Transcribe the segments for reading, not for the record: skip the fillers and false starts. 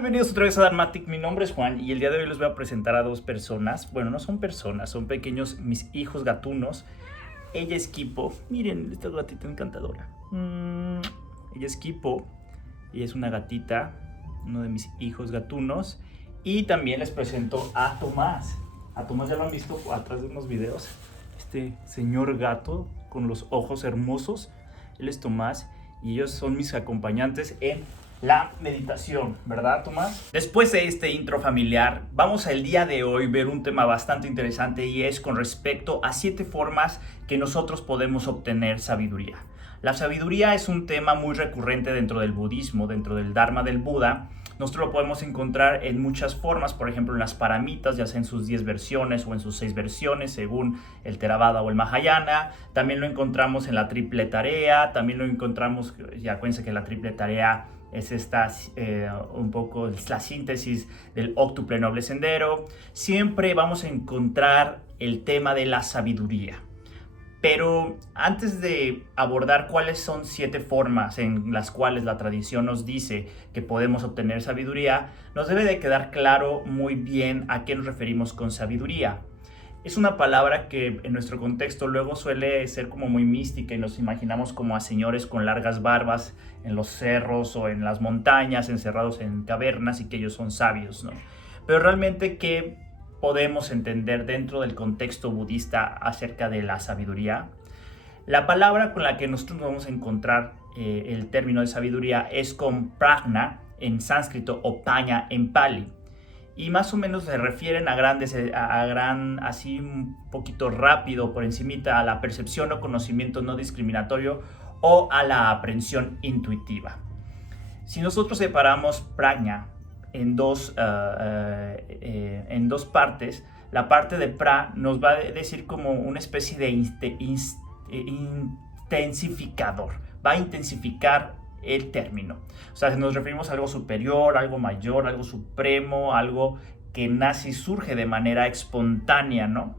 Bienvenidos otra vez a Dharmatic. Mi nombre es Juan y el día de hoy les voy a presentar a dos personas. Bueno, no son personas, son pequeños mis hijos gatunos. Ella es Kipo. Miren, esta gatita encantadora. Ella es Kipo y es una gatita, uno de mis hijos gatunos. Y también les presento a Tomás. A Tomás ya lo han visto atrás de unos videos. Este señor gato con los ojos hermosos. Él es Tomás y ellos son mis acompañantes en la meditación, ¿verdad, Tomás? Después de este intro familiar, vamos el día de hoy ver un tema bastante interesante y es con respecto a 7 formas que nosotros podemos obtener sabiduría. La sabiduría es un tema muy recurrente dentro del budismo, dentro del Dharma del Buda. Nosotros lo podemos encontrar en muchas formas, por ejemplo en las paramitas, ya sea en sus 10 versiones o en sus 6 versiones, según el Theravada o el Mahayana. También lo encontramos en la triple tarea, también lo encontramos, ya acuérdense que la triple tarea es un poco la síntesis del Octuple Noble Sendero. Siempre vamos a encontrar el tema de la sabiduría. Pero antes de abordar cuáles son 7 formas en las cuales la tradición nos dice que podemos obtener sabiduría, nos debe de quedar claro muy bien a qué nos referimos con sabiduría. Es una palabra que en nuestro contexto luego suele ser como muy mística y nos imaginamos como a señores con largas barbas en los cerros o en las montañas, encerrados en cavernas y que ellos son sabios, ¿no? Pero realmente, ¿qué podemos entender dentro del contexto budista acerca de la sabiduría? La palabra con la que nosotros vamos a encontrar el término de sabiduría es con prajna en sánscrito o paña en pali. Y más o menos se refieren así un poquito rápido por encimita, a la percepción o conocimiento no discriminatorio o a la aprehensión intuitiva. Si nosotros separamos prajna en dos partes, la parte de pra nos va a decir como una especie de intensificador, va a intensificar el término. O sea, nos referimos a algo superior, algo mayor, algo supremo, algo que nace y surge de manera espontánea, ¿no?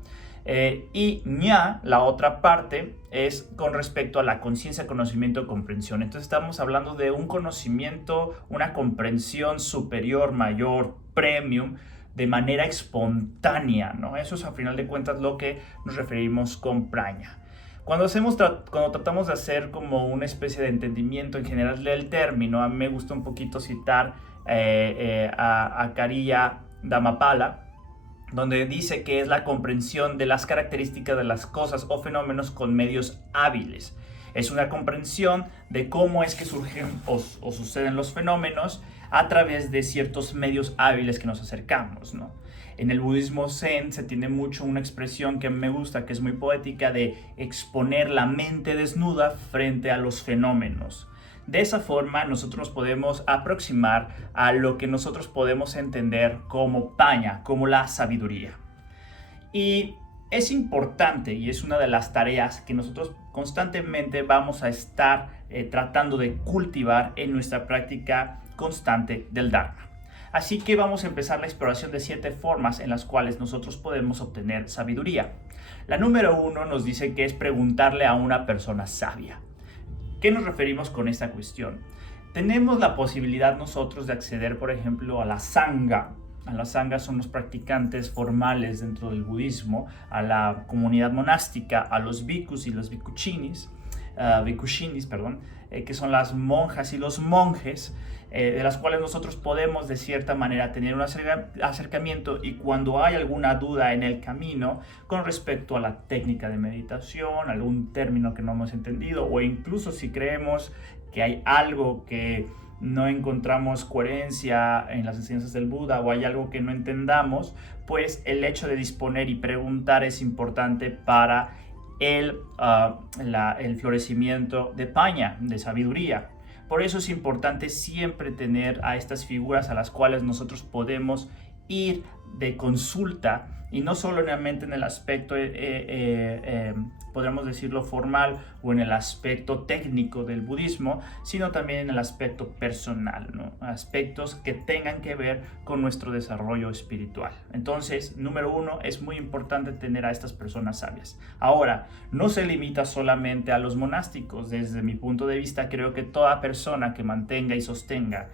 Y ña, la otra parte, es con respecto a la conciencia, conocimiento, comprensión. Entonces estamos hablando de un conocimiento, una comprensión superior, mayor, premium, de manera espontánea, ¿no? Eso es a final de cuentas lo que nos referimos con prajna. Cuando tratamos de hacer como una especie de entendimiento en general del término, a mí me gusta un poquito citar a Kariya Dhammapala, donde dice que es la comprensión de las características de las cosas o fenómenos con medios hábiles. Es una comprensión de cómo es que surgen o suceden los fenómenos a través de ciertos medios hábiles que nos acercamos, ¿no? En el budismo zen se tiene mucho una expresión que me gusta, que es muy poética, de exponer la mente desnuda frente a los fenómenos. De esa forma nosotros nos podemos aproximar a lo que nosotros podemos entender como paña, como la sabiduría. Y es importante y es una de las tareas que nosotros constantemente vamos a estar tratando de cultivar en nuestra práctica constante del Dharma. Así que vamos a empezar la exploración de 7 formas en las cuales nosotros podemos obtener sabiduría. La número 1 nos dice que es preguntarle a una persona sabia. ¿Qué nos referimos con esta cuestión? Tenemos la posibilidad nosotros de acceder, por ejemplo, a la sangha. A la sangha son los practicantes formales dentro del budismo, a la comunidad monástica, a los bhikkhus y los bhikkhuchinis, que son las monjas y los monjes, de las cuales nosotros podemos de cierta manera tener un acercamiento, y cuando hay alguna duda en el camino con respecto a la técnica de meditación, algún término que no hemos entendido, o incluso si creemos que hay algo que no encontramos coherencia en las enseñanzas del Buda o hay algo que no entendamos, pues el hecho de disponer y preguntar es importante para el florecimiento de paña, de sabiduría. Por eso es importante siempre tener a estas figuras a las cuales nosotros podemos ir de consulta, y no solamente en el aspecto, podríamos decirlo, formal o en el aspecto técnico del budismo, sino también en el aspecto personal, ¿no? Aspectos que tengan que ver con nuestro desarrollo espiritual. Entonces, número 1, es muy importante tener a estas personas sabias. Ahora, no se limita solamente a los monásticos. Desde mi punto de vista, creo que toda persona que mantenga y sostenga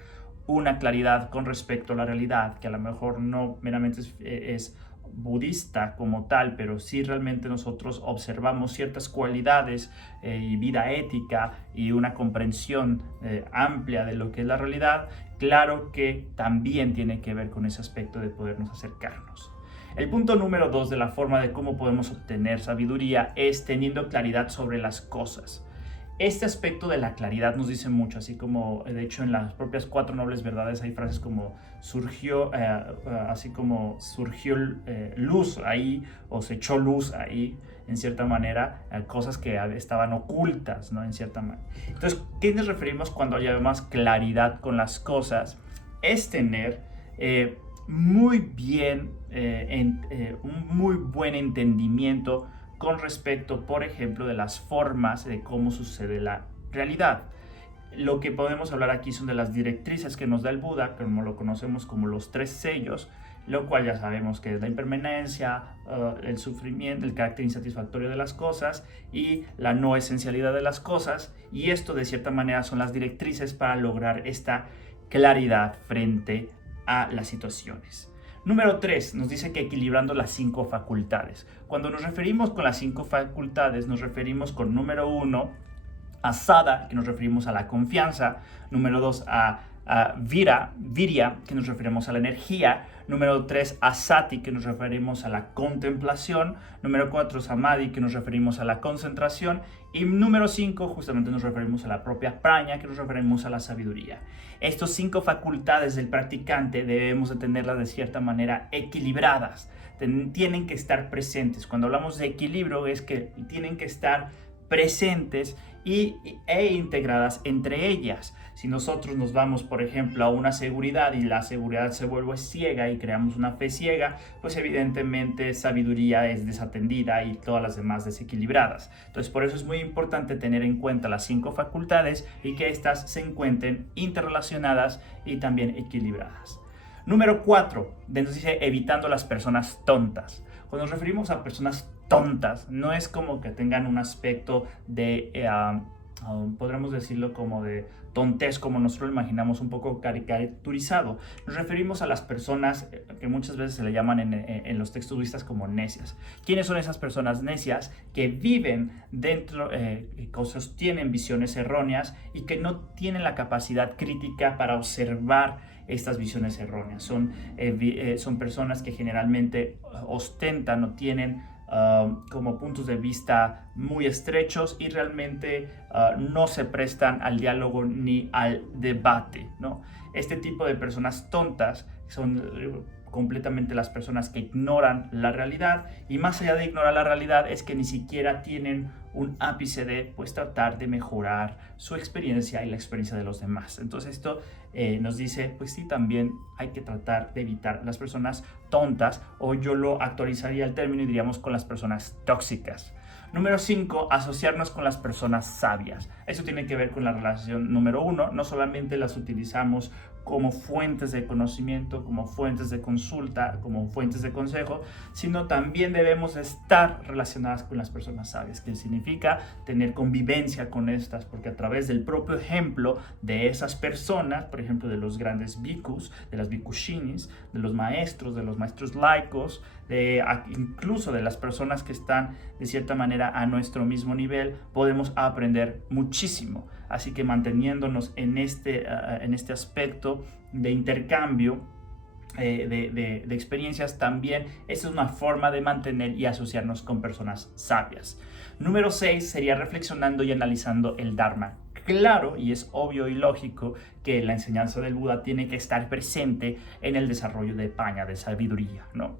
una claridad con respecto a la realidad, que a lo mejor no meramente es budista como tal, pero sí realmente nosotros observamos ciertas cualidades y vida ética y una comprensión amplia de lo que es la realidad, claro que también tiene que ver con ese aspecto de podernos acercarnos. El punto número 2 de la forma de cómo podemos obtener sabiduría es teniendo claridad sobre las cosas. Este aspecto de la claridad nos dice mucho, así como de hecho en las propias 4 nobles verdades hay frases como surgió, así como surgió luz ahí o se echó luz ahí, en cierta manera, cosas que estaban ocultas, ¿no? En cierta manera. Entonces, ¿qué nos referimos cuando llamamos claridad con las cosas? Es tener muy bien, un muy buen entendimiento con respecto, por ejemplo, de las formas de cómo sucede la realidad. Lo que podemos hablar aquí son de las directrices que nos da el Buda, como lo conocemos como los 3 sellos, lo cual ya sabemos que es la impermanencia, el sufrimiento, el carácter insatisfactorio de las cosas y la no esencialidad de las cosas. Y esto de cierta manera son las directrices para lograr esta claridad frente a las situaciones. Número 3 nos dice que equilibrando las 5 facultades. Cuando nos referimos con las 5 facultades, nos referimos con número 1 a Sada, que nos referimos a la confianza. Número 2 a Virya, que nos referimos a la energía. Número 3 a Sati, que nos referimos a la contemplación. Número 4 Samadhi, que nos referimos a la concentración. Y número 5 justamente nos referimos a la propia Prajna, que nos referimos a la sabiduría. Estas 5 facultades del practicante debemos de tenerlas de cierta manera equilibradas. Tienen que estar presentes. Cuando hablamos de equilibrio es que tienen que estar presentes e integradas entre ellas. Si nosotros nos vamos, por ejemplo, a una seguridad y la seguridad se vuelve ciega y creamos una fe ciega, pues evidentemente sabiduría es desatendida y todas las demás desequilibradas. Entonces, por eso es muy importante tener en cuenta las 5 facultades y que éstas se encuentren interrelacionadas y también equilibradas. Número 4, nos dice evitando las personas tontas. Cuando nos referimos a personas tontas, no es como que tengan un aspecto de, podríamos decirlo como de tontez, como nosotros lo imaginamos un poco caricaturizado. Nos referimos a las personas que muchas veces se le llaman en los textos budistas como necias. ¿Quiénes son esas personas necias? Que viven dentro, que sostienen visiones erróneas y que no tienen la capacidad crítica para observar estas visiones erróneas. Son personas que generalmente ostentan o tienen como puntos de vista muy estrechos y realmente no se prestan al diálogo ni al debate, ¿no? Este tipo de personas tontas son completamente las personas que ignoran la realidad, y más allá de ignorar la realidad es que ni siquiera tienen un ápice de pues tratar de mejorar su experiencia y la experiencia de los demás. Entonces esto nos dice pues sí, también hay que tratar de evitar las personas tontas, o yo lo actualizaría el término y diríamos con las personas tóxicas. Número 5, asociarnos con las personas sabias. Eso tiene que ver con la relación número 1. No solamente las utilizamos como fuentes de conocimiento, como fuentes de consulta, como fuentes de consejo, sino también debemos estar relacionadas con las personas sabias, que significa tener convivencia con estas, porque a través del propio ejemplo de esas personas, por ejemplo de los grandes bhikkhus, de las bhikkhusinis, de los maestros laicos, incluso de las personas que están de cierta manera a nuestro mismo nivel, podemos aprender muchísimo. Así que manteniéndonos en este aspecto de intercambio de experiencias, también esa es una forma de mantener y asociarnos con personas sabias. Número 6 sería reflexionando y analizando el Dharma. Claro, y es obvio y lógico que la enseñanza del Buda tiene que estar presente en el desarrollo de Panya, de sabiduría, ¿no?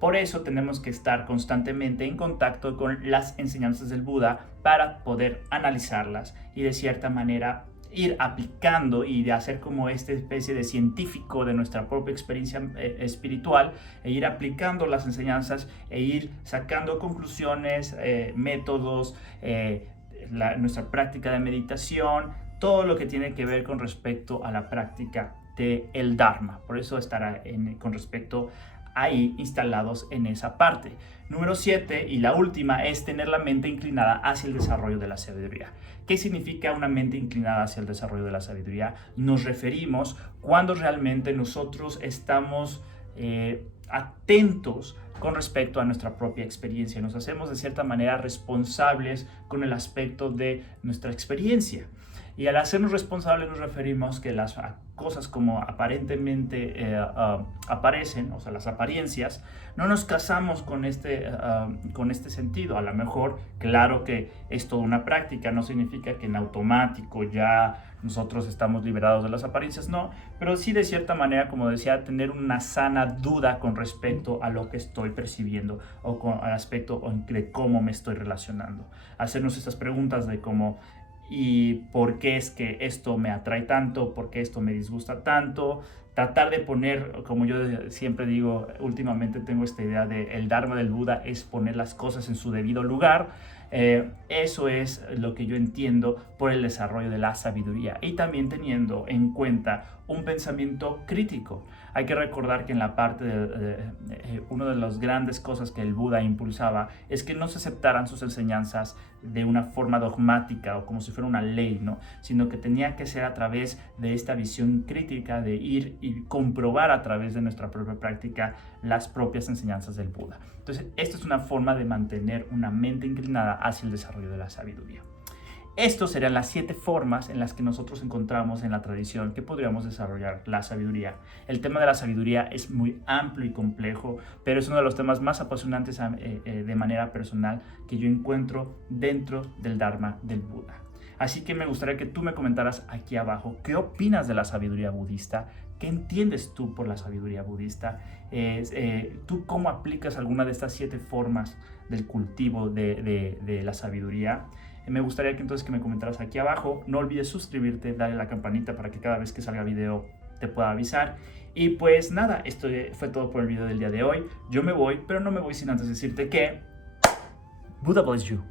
Por eso tenemos que estar constantemente en contacto con las enseñanzas del Buda para poder analizarlas y de cierta manera ir aplicando y de hacer como esta especie de científico de nuestra propia experiencia espiritual, e ir aplicando las enseñanzas e ir sacando conclusiones, métodos, nuestra práctica de meditación, todo lo que tiene que ver con respecto a la práctica del Dharma. Por eso estará con respecto ahí instalados en esa parte. Número 7 y la última es tener la mente inclinada hacia el desarrollo de la sabiduría. ¿Qué significa una mente inclinada hacia el desarrollo de la sabiduría? Nos referimos cuando realmente nosotros estamos atentos con respecto a nuestra propia experiencia. Nos hacemos de cierta manera responsables con el aspecto de nuestra experiencia. Y al hacernos responsables nos referimos que las cosas como aparentemente aparecen, o sea, las apariencias, no nos casamos con este sentido. A lo mejor, claro que es toda una práctica, no significa que en automático ya nosotros estamos liberados de las apariencias, no, pero sí de cierta manera, como decía, tener una sana duda con respecto a lo que estoy percibiendo o con el aspecto de cómo me estoy relacionando. Hacernos estas preguntas de cómo y por qué es que esto me atrae tanto, por qué esto me disgusta tanto. Tratar de poner, como yo siempre digo, últimamente tengo esta idea de el Dharma del Buda es poner las cosas en su debido lugar. Eso es lo que yo entiendo por el desarrollo de la sabiduría y también teniendo en cuenta un pensamiento crítico. Hay que recordar que en la parte una de las grandes cosas que el Buda impulsaba es que no se aceptaran sus enseñanzas de una forma dogmática o como si fuera una ley, ¿no? Sino que tenía que ser a través de esta visión crítica de ir y comprobar a través de nuestra propia práctica las propias enseñanzas del Buda. Entonces, esto es una forma de mantener una mente inclinada hacia el desarrollo de la sabiduría. Estos serían las 7 formas en las que nosotros encontramos en la tradición que podríamos desarrollar la sabiduría. El tema de la sabiduría es muy amplio y complejo, pero es uno de los temas más apasionantes de manera personal que yo encuentro dentro del Dharma del Buda. Así que me gustaría que tú me comentaras aquí abajo qué opinas de la sabiduría budista, qué entiendes tú por la sabiduría budista, tú cómo aplicas alguna de estas 7 formas del cultivo de la sabiduría. Me gustaría que entonces que me comentaras aquí abajo. No olvides suscribirte, darle a la campanita para que cada vez que salga video te pueda avisar. Y pues nada, esto fue todo por el video del día de hoy. Yo me voy, pero no me voy sin antes decirte que Buddha bless you.